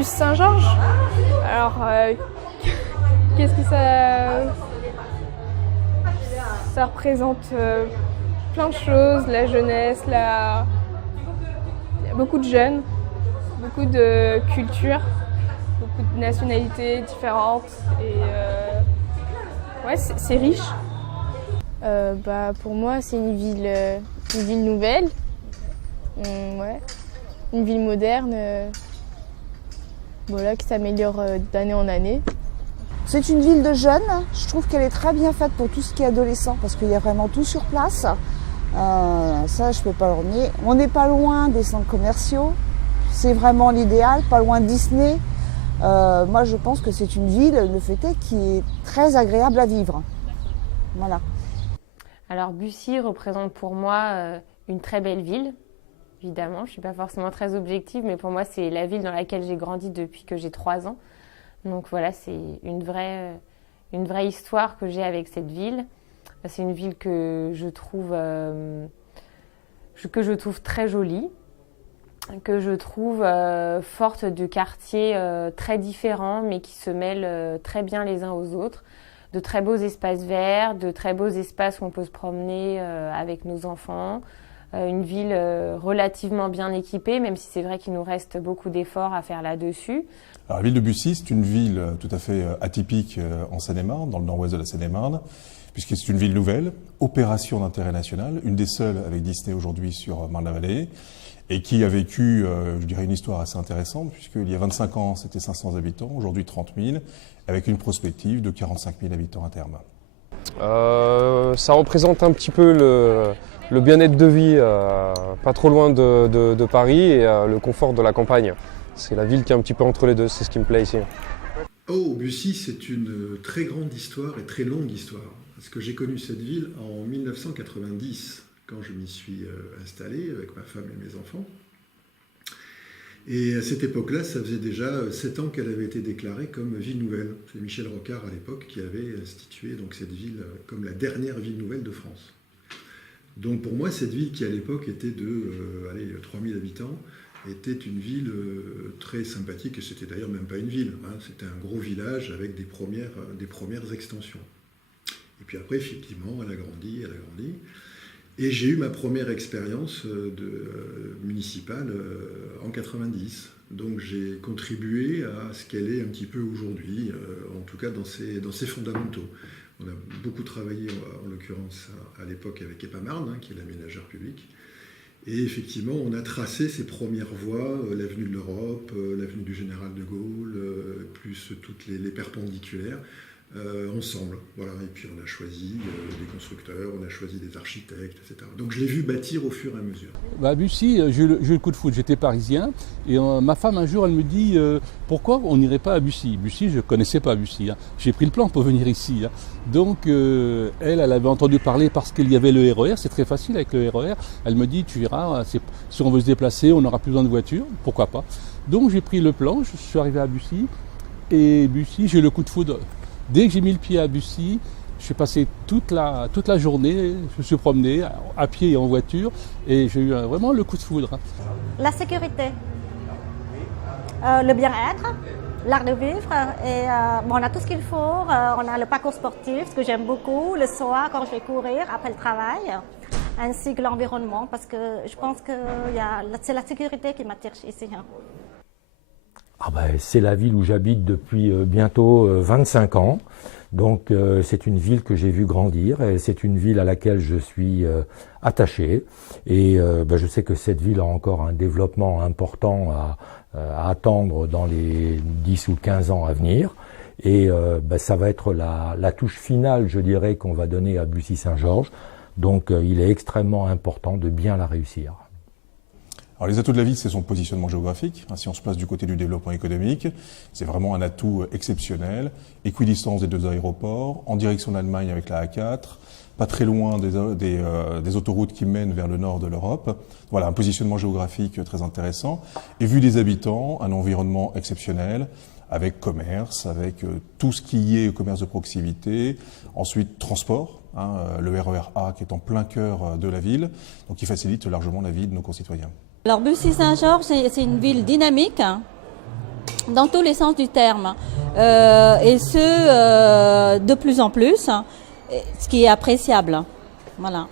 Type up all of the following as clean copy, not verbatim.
Bussy-Saint-Georges. Alors, qu'est-ce que ça représente plein de choses, la jeunesse, il y a beaucoup de jeunes, beaucoup de cultures, beaucoup de nationalités différentes et ouais, c'est riche. Pour moi, c'est une ville nouvelle, ouais, une ville moderne, voilà, qui s'améliore d'année en année. C'est une ville de jeunes. Je trouve qu'elle est très bien faite pour tout ce qui est adolescent parce qu'il y a vraiment tout sur place. Ça, je peux pas le nier. On n'est pas loin des centres commerciaux. C'est vraiment l'idéal, pas loin de Disney. Moi, je pense que c'est une ville, le fait est, qui est très agréable à vivre. Voilà. Alors Bussy représente pour moi une très belle ville, évidemment. Je ne suis pas forcément très objective, mais pour moi c'est la ville dans laquelle j'ai grandi depuis que j'ai 3 ans. Donc voilà, c'est une vraie histoire que j'ai avec cette ville. C'est une ville que je trouve très jolie, que je trouve forte de quartiers très différents, mais qui se mêlent très bien les uns aux autres. De très beaux espaces verts, de très beaux espaces où on peut se promener avec nos enfants. Une ville relativement bien équipée, même si c'est vrai qu'il nous reste beaucoup d'efforts à faire là-dessus. Alors, la ville de Bussy, c'est une ville tout à fait atypique en Seine-et-Marne, dans le nord-ouest de la Seine-et-Marne, puisque c'est une ville nouvelle, opération d'intérêt national, une des seules avec Disney aujourd'hui sur Marne-la-Vallée, et qui a vécu, je dirais, une histoire assez intéressante, puisqu'il y a 25 ans, c'était 500 habitants, aujourd'hui 30 000, avec une prospective de 45 000 habitants à terme. Ça représente un petit peu le bien-être de vie, pas trop loin de Paris, et le confort de la campagne. C'est la ville qui est un petit peu entre les deux, c'est ce qui me plaît ici. Oh, Bussy, c'est une très grande histoire et très longue histoire. Parce que j'ai connu cette ville en 1990, quand je m'y suis installé avec ma femme et mes enfants. Et à cette époque-là, ça faisait déjà 7 ans qu'elle avait été déclarée comme ville nouvelle. C'est Michel Rocard à l'époque qui avait institué donc, cette ville comme la dernière ville nouvelle de France. Donc pour moi, cette ville qui à l'époque était de 3000 habitants, était une ville très sympathique, et c'était d'ailleurs même pas une ville, hein, c'était un gros village avec des premières extensions. Et puis après, effectivement, elle a grandi. Et j'ai eu ma première expérience municipale en 90. Donc j'ai contribué à ce qu'elle est un petit peu aujourd'hui, en tout cas dans ses fondamentaux. On a beaucoup travaillé, en l'occurrence à l'époque avec EPAMarne, hein, qui est l'aménageur public. Et effectivement, on a tracé ces premières voies, l'avenue de l'Europe, l'avenue du Général de Gaulle, plus toutes les perpendiculaires, ensemble. Voilà. Et puis on a choisi des constructeurs, on a choisi des architectes, etc. Donc je l'ai vu bâtir au fur et à mesure. À Bussy, j'ai eu le coup de foudre, j'étais parisien, et ma femme un jour elle me dit pourquoi on n'irait pas à Bussy. Bussy, je ne connaissais pas Bussy, hein. J'ai pris le plan pour venir ici, hein. Donc elle avait entendu parler parce qu'il y avait le RER, c'est très facile avec le RER. Elle me dit tu verras, si on veut se déplacer, on n'aura plus besoin de voiture, pourquoi pas. Donc j'ai pris le plan, je suis arrivé à Bussy, et Bussy, j'ai eu le coup de foudre. Dès que j'ai mis le pied à Bussy, je suis passé toute la journée, je me suis promené à pied et en voiture, et j'ai eu vraiment le coup de foudre. La sécurité, le bien-être, l'art de vivre, et on a tout ce qu'il faut. On a le parcours sportif, ce que j'aime beaucoup, le soir quand je vais courir après le travail, ainsi que l'environnement, parce que je pense que c'est la sécurité qui m'attire ici. C'est la ville où j'habite depuis bientôt 25 ans. Donc c'est une ville que j'ai vue grandir et c'est une ville à laquelle je suis attaché. Et je sais que cette ville a encore un développement important à attendre dans les 10 ou 15 ans à venir. Et ça va être la touche finale, je dirais, qu'on va donner à Bussy-Saint-Georges. Donc il est extrêmement important de bien la réussir. Alors les atouts de la ville, c'est son positionnement géographique. Si on se place du côté du développement économique, c'est vraiment un atout exceptionnel. Équidistance des 2 aéroports, en direction de l'Allemagne avec la A4, pas très loin des autoroutes qui mènent vers le nord de l'Europe. Voilà, un positionnement géographique très intéressant. Et vu des habitants, un environnement exceptionnel, avec commerce, avec tout ce qui est commerce de proximité. Ensuite, transport, le RER A qui est en plein cœur de la ville, donc qui facilite largement la vie de nos concitoyens. Alors Bussy-Saint-Georges, c'est une ville dynamique. dans tous les sens du terme, et ce, de plus en plus, ce qui est appréciable. Voilà.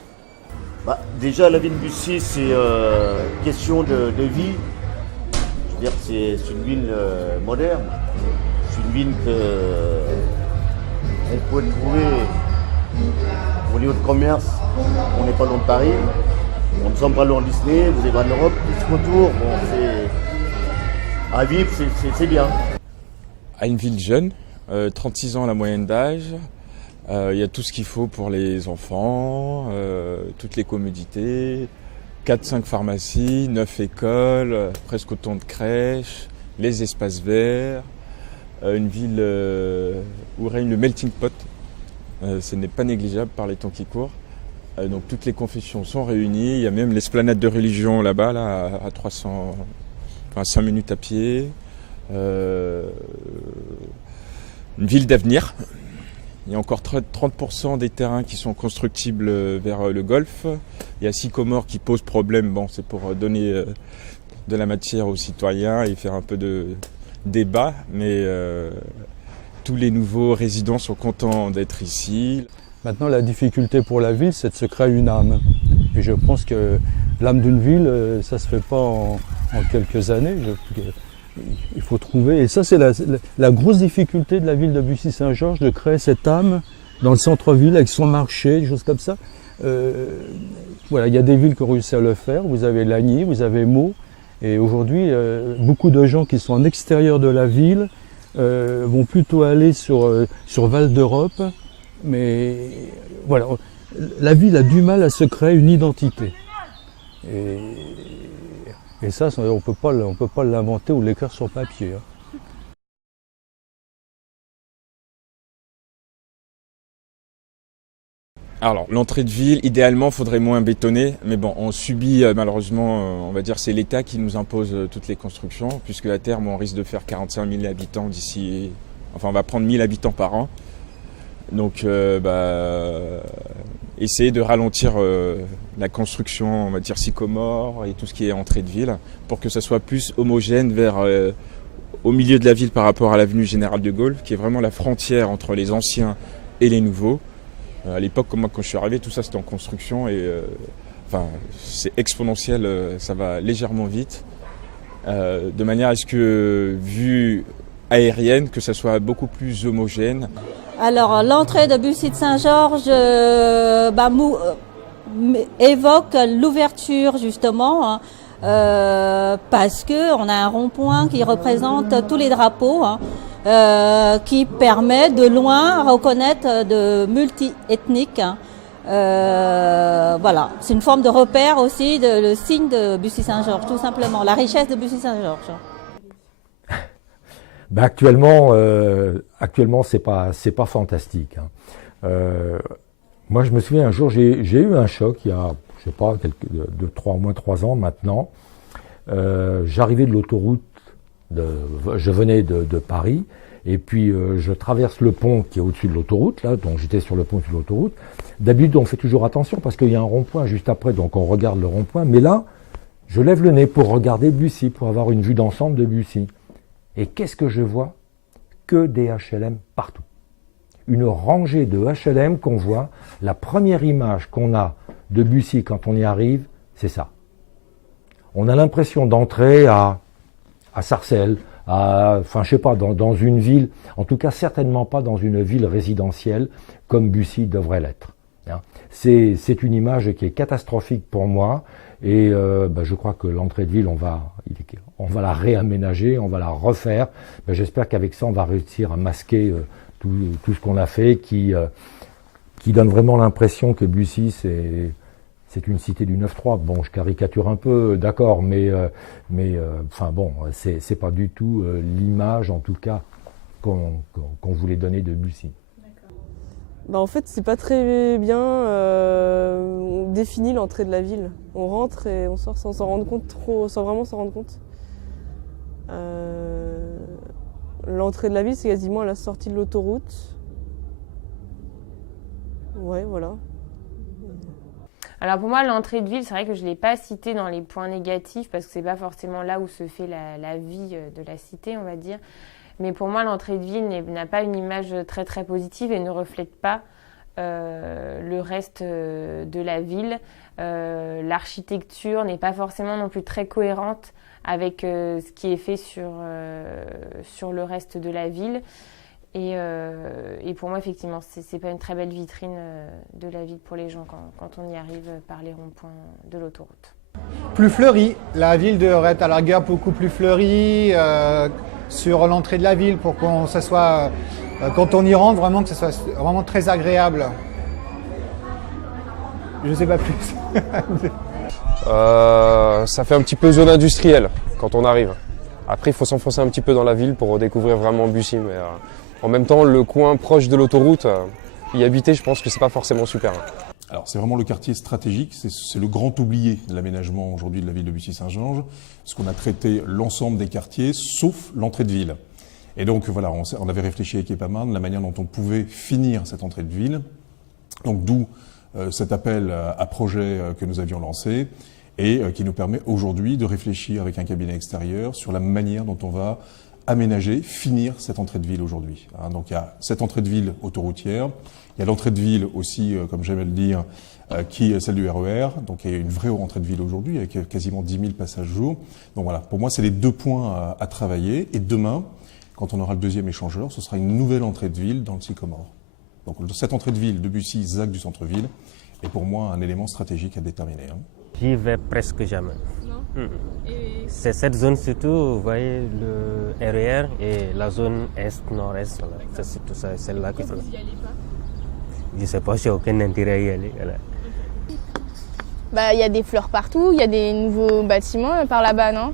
Déjà, la ville de Bussy, c'est question de vie. Je veux dire, c'est une ville moderne. C'est une ville qu'on peut trouver au niveau de commerce. On n'est pas loin de Paris, on ne sommes pas loin de Disney, vous êtes en Europe, tout autour. Bon, à vivre, c'est bien. À une ville jeune, 36 ans la moyenne d'âge. Il y a tout ce qu'il faut pour les enfants, toutes les commodités, 4-5 pharmacies, 9 écoles, presque autant de crèches, les espaces verts, une ville où règne le melting pot. Ce n'est pas négligeable par les temps qui courent. Donc toutes les confessions sont réunies, il y a même l'esplanade de religion là-bas, là, à 5 minutes à pied. Une ville d'avenir. Il y a encore 30% des terrains qui sont constructibles vers le golfe. Il y a Sycomore qui pose problème. Bon, c'est pour donner de la matière aux citoyens et faire un peu de débat. Mais tous les nouveaux résidents sont contents d'être ici. Maintenant, la difficulté pour la ville, c'est de se créer une âme. Et je pense que l'âme d'une ville, ça ne se fait pas en quelques années. Il faut trouver, et ça c'est la grosse difficulté de la ville de Bussy-Saint-Georges, de créer cette âme dans le centre-ville avec son marché, des choses comme ça. Voilà, il y a des villes qui ont réussi à le faire, vous avez Lagny, vous avez Meaux, et aujourd'hui beaucoup de gens qui sont en extérieur de la ville vont plutôt aller sur Val d'Europe, mais voilà, la ville a du mal à se créer une identité. Et ça, on peut pas l'inventer ou l'écrire sur papier. Alors, l'entrée de ville, idéalement, il faudrait moins bétonner. Mais bon, on subit, malheureusement, on va dire, c'est l'État qui nous impose toutes les constructions, puisque à terme, on risque de faire 45 000 habitants d'ici... Enfin, on va prendre 1000 habitants par an. Donc, essayer de ralentir la construction, on va dire Sycomore et tout ce qui est entrée de ville, pour que ça soit plus homogène au milieu de la ville par rapport à l'avenue Général de Gaulle, qui est vraiment la frontière entre les anciens et les nouveaux. À l'époque, moi, quand je suis arrivé, tout ça c'était en construction et c'est exponentiel, ça va légèrement vite, de manière à ce que, vue aérienne, que ça soit beaucoup plus homogène. Alors, l'entrée de Bussy-Saint-Georges évoque l'ouverture, justement, parce qu'on a un rond-point qui représente tous les drapeaux, qui permet de loin reconnaître de multi-ethniques. Voilà, c'est une forme de repère aussi, le signe de Bussy-Saint-Georges, tout simplement, la richesse de Bussy-Saint-Georges. Actuellement, c'est pas fantastique. Moi, je me souviens un jour, j'ai eu un choc il y a, je sais pas, au moins 3 ans maintenant. J'arrivais de l'autoroute, je venais de Paris, et puis je traverse le pont qui est au-dessus de l'autoroute, là, donc j'étais sur le pont de l'autoroute. D'habitude, on fait toujours attention parce qu'il y a un rond-point juste après, donc on regarde le rond-point. Mais là, je lève le nez pour regarder Bussy, pour avoir une vue d'ensemble de Bussy. Et qu'est-ce que je vois? Que des HLM partout. Une rangée de HLM qu'on voit. La première image qu'on a de Bussy quand on y arrive, c'est ça. On a l'impression d'entrer à Sarcelles, enfin je sais pas, dans une ville, en tout cas certainement pas dans une ville résidentielle comme Bussy devrait l'être. C'est une image qui est catastrophique pour moi. Et je crois que l'entrée de ville, on va la réaménager, on va la refaire. J'espère qu'avec ça, on va réussir à masquer tout ce qu'on a fait, qui donne vraiment l'impression que Bussy, c'est une cité du 9-3. Bon, je caricature un peu, d'accord, mais c'est pas du tout l'image, en tout cas, qu'on voulait donner de Bussy. En fait, c'est pas très bien défini l'entrée de la ville. On rentre et on sort sans s'en rendre compte sans vraiment s'en rendre compte. L'entrée de la ville, c'est quasiment à la sortie de l'autoroute. Ouais, voilà. Alors pour moi, l'entrée de ville, c'est vrai que je ne l'ai pas cité dans les points négatifs parce que ce n'est pas forcément là où se fait la vie de la cité, on va dire. Mais pour moi, l'entrée de ville n'a pas une image très très positive et ne reflète pas le reste de la ville. L'architecture n'est pas forcément non plus très cohérente avec ce qui est fait sur le reste de la ville. Et pour moi, effectivement, c'est pas une très belle vitrine de la ville pour les gens quand on y arrive par les ronds-points de l'autoroute. Plus fleurie, la ville devrait être à la rigueur beaucoup plus fleurie sur l'entrée de la ville pour qu'on ça soit, quand on y rentre, vraiment que ce soit vraiment très agréable. Je ne sais pas plus. Ça fait un petit peu zone industrielle quand on arrive. Après, il faut s'enfoncer un petit peu dans la ville pour découvrir vraiment Bussy. Mais en même temps, le coin proche de l'autoroute, y habiter, je pense que c'est pas forcément super. Alors c'est vraiment le quartier stratégique, c'est le grand oublié de l'aménagement aujourd'hui de la ville de Bussy-Saint-Georges, parce qu'on a traité l'ensemble des quartiers sauf l'entrée de ville. Et donc voilà, on avait réfléchi avec EPAMAN la manière dont on pouvait finir cette entrée de ville. Donc d'où cet appel à projet que nous avions lancé et qui nous permet aujourd'hui de réfléchir avec un cabinet extérieur sur la manière dont on va aménager, finir cette entrée de ville aujourd'hui. Donc il y a cette entrée de ville autoroutière, il y a l'entrée de ville aussi, comme j'aime le dire, qui est celle du RER, donc il y a une vraie entrée de ville aujourd'hui avec quasiment 10 000 passages jour. Donc voilà, pour moi c'est les deux points à travailler et demain, quand on aura le deuxième échangeur, ce sera une nouvelle entrée de ville dans le Sycomore. Donc cette entrée de ville de Bussy, ZAC du centre-ville, est pour moi un élément stratégique à déterminer. J'y vais presque jamais. Non. C'est cette zone surtout, vous voyez le RER et la zone est-nord-est, voilà. C'est tout ça, c'est là que vous n'y allez pas? Je ne sais pas, j'ai aucun intérêt à y aller. Voilà. Bah, y a des fleurs partout, il y a des nouveaux bâtiments par là-bas, non?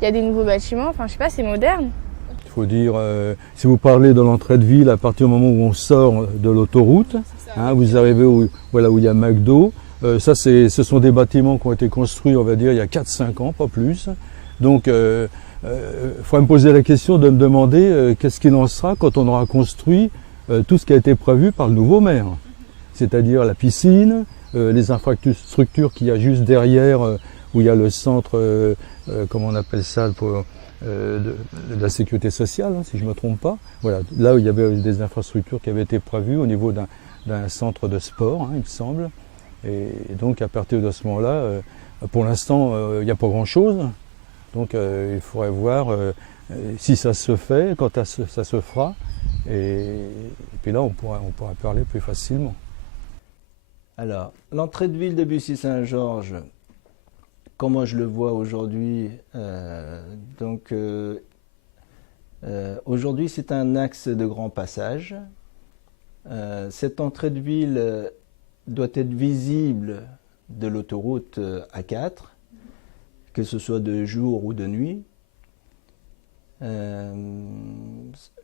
Il y a des nouveaux bâtiments, enfin je sais pas, c'est moderne. Il faut dire, si vous parlez de l'entrée de ville, à partir du moment où on sort de l'autoroute, vous arrivez où il y a McDo. Ça, ce sont des bâtiments qui ont été construits, on va dire, il y a 4-5 ans, pas plus. Donc, il faudrait me poser la question de me demander qu'est-ce qu'il en sera quand on aura construit tout ce qui a été prévu par le nouveau maire. C'est-à-dire la piscine, les infrastructures qu'il y a juste derrière, où il y a le centre, comment on appelle ça, de la sécurité sociale, si je ne me trompe pas. Voilà, là où il y avait des infrastructures qui avaient été prévues au niveau d'un centre de sport, il me semble. Et donc à partir de ce moment-là, pour l'instant, il n'y a pas grand-chose. Donc il faudrait voir si ça se fait, quand ça se fera. Et puis là, on pourra parler plus facilement. Alors, l'entrée de ville de Bussy-Saint-Georges, comment je le vois aujourd'hui, aujourd'hui c'est un axe de grand passage. Cette entrée de ville doit être visible de l'autoroute A4, que ce soit de jour ou de nuit. Le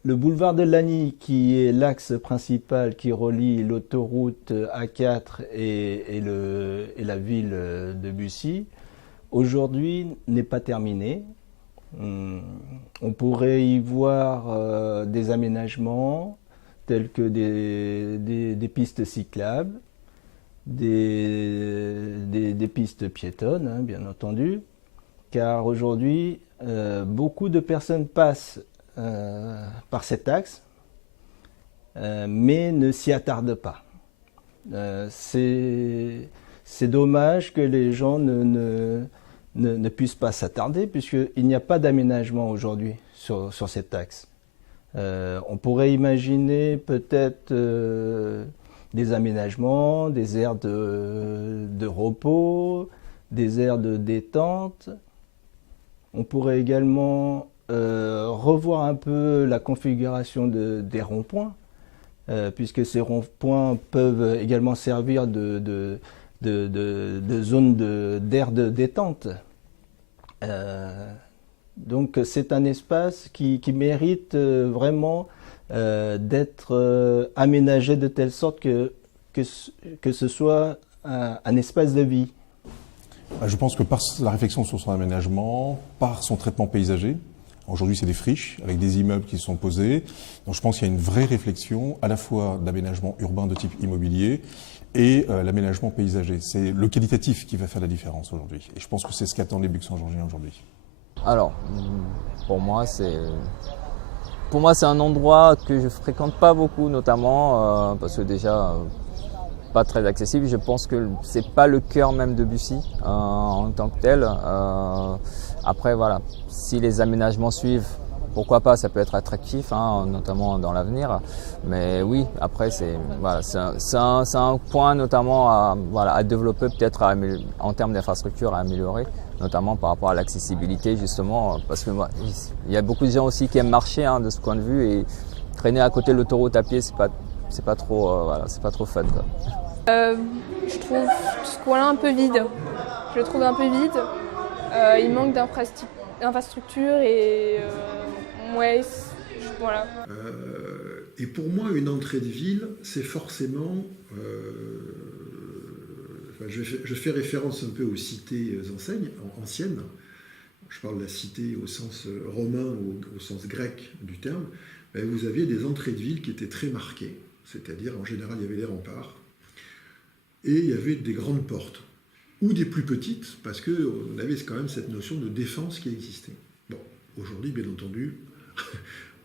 boulevard de Lagny, qui est l'axe principal qui relie l'autoroute A4 et la ville de Bussy, aujourd'hui n'est pas terminé. On pourrait y voir des aménagements tels que des pistes cyclables, des pistes piétonnes, bien entendu, car aujourd'hui, beaucoup de personnes passent par cet axe, mais ne s'y attardent pas. C'est dommage que les gens ne puissent pas s'attarder, puisqu'il n'y a pas d'aménagement aujourd'hui sur cet axe. On pourrait imaginer peut-être des aménagements, des aires de repos, des aires de détente. On pourrait également revoir un peu la configuration des ronds-points, puisque ces ronds-points peuvent également servir de zone d'aire de détente. Donc c'est un espace qui mérite vraiment d'être aménagé de telle sorte que ce soit un espace de vie. Je pense que par la réflexion sur son aménagement, par son traitement paysager, Aujourd'hui, c'est des friches avec des immeubles qui sont posés. Donc je pense qu'il y a une vraie réflexion à la fois d'aménagement urbain de type immobilier et l'aménagement paysager. C'est le qualitatif qui va faire la différence aujourd'hui. Et je pense que c'est ce qu'attendent les Luxembourgeois aujourd'hui. Alors, pour moi, c'est un endroit que je fréquente pas beaucoup, notamment parce que déjà pas très accessible. Je pense que c'est pas le cœur même de Bussy en tant que tel. Après, voilà, si les aménagements suivent, pourquoi pas, ça peut être attractif, hein, notamment dans l'avenir. Mais oui, après, c'est un point notamment à développer, peut-être en termes d'infrastructure à améliorer, notamment par rapport à l'accessibilité, justement, parce que il y a beaucoup de gens aussi qui aiment marcher de ce point de vue, et traîner à côté de l'autoroute à pied, c'est pas trop fun, quoi. Je trouve ce coin-là un peu vide. Je le trouve un peu vide. Il manque d'infrastructures et ouais, voilà. Et pour moi, une entrée de ville, c'est forcément... je fais référence un peu aux cités anciennes. Je parle de la cité au sens romain ou au sens grec du terme. Vous aviez des entrées de ville qui étaient très marquées. C'est-à-dire, en général, il y avait des remparts et il y avait des grandes portes. Ou des plus petites, parce qu'on avait quand même cette notion de défense qui existait. Bon, aujourd'hui, bien entendu,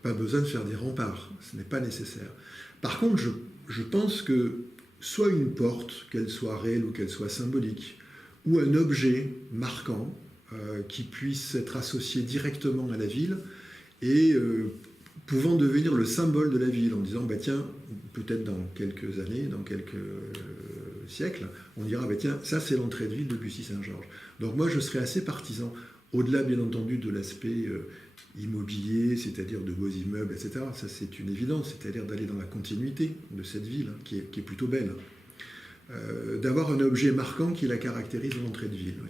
pas besoin de faire des remparts, ce n'est pas nécessaire. Par contre, je pense que soit une porte, qu'elle soit réelle ou qu'elle soit symbolique, ou un objet marquant qui puisse être associé directement à la ville et pouvant devenir le symbole de la ville, en disant, tiens, peut-être dans quelques années, dans quelques siècles, on dira, tiens, ça c'est l'entrée de ville de Bussy-Saint-Georges. Donc moi je serais assez partisan, au-delà bien entendu de l'aspect immobilier, c'est-à-dire de beaux immeubles, etc. Ça c'est une évidence, c'est-à-dire d'aller dans la continuité de cette ville, qui est plutôt belle. D'avoir un objet marquant qui la caractérise en entrée de ville. Oui.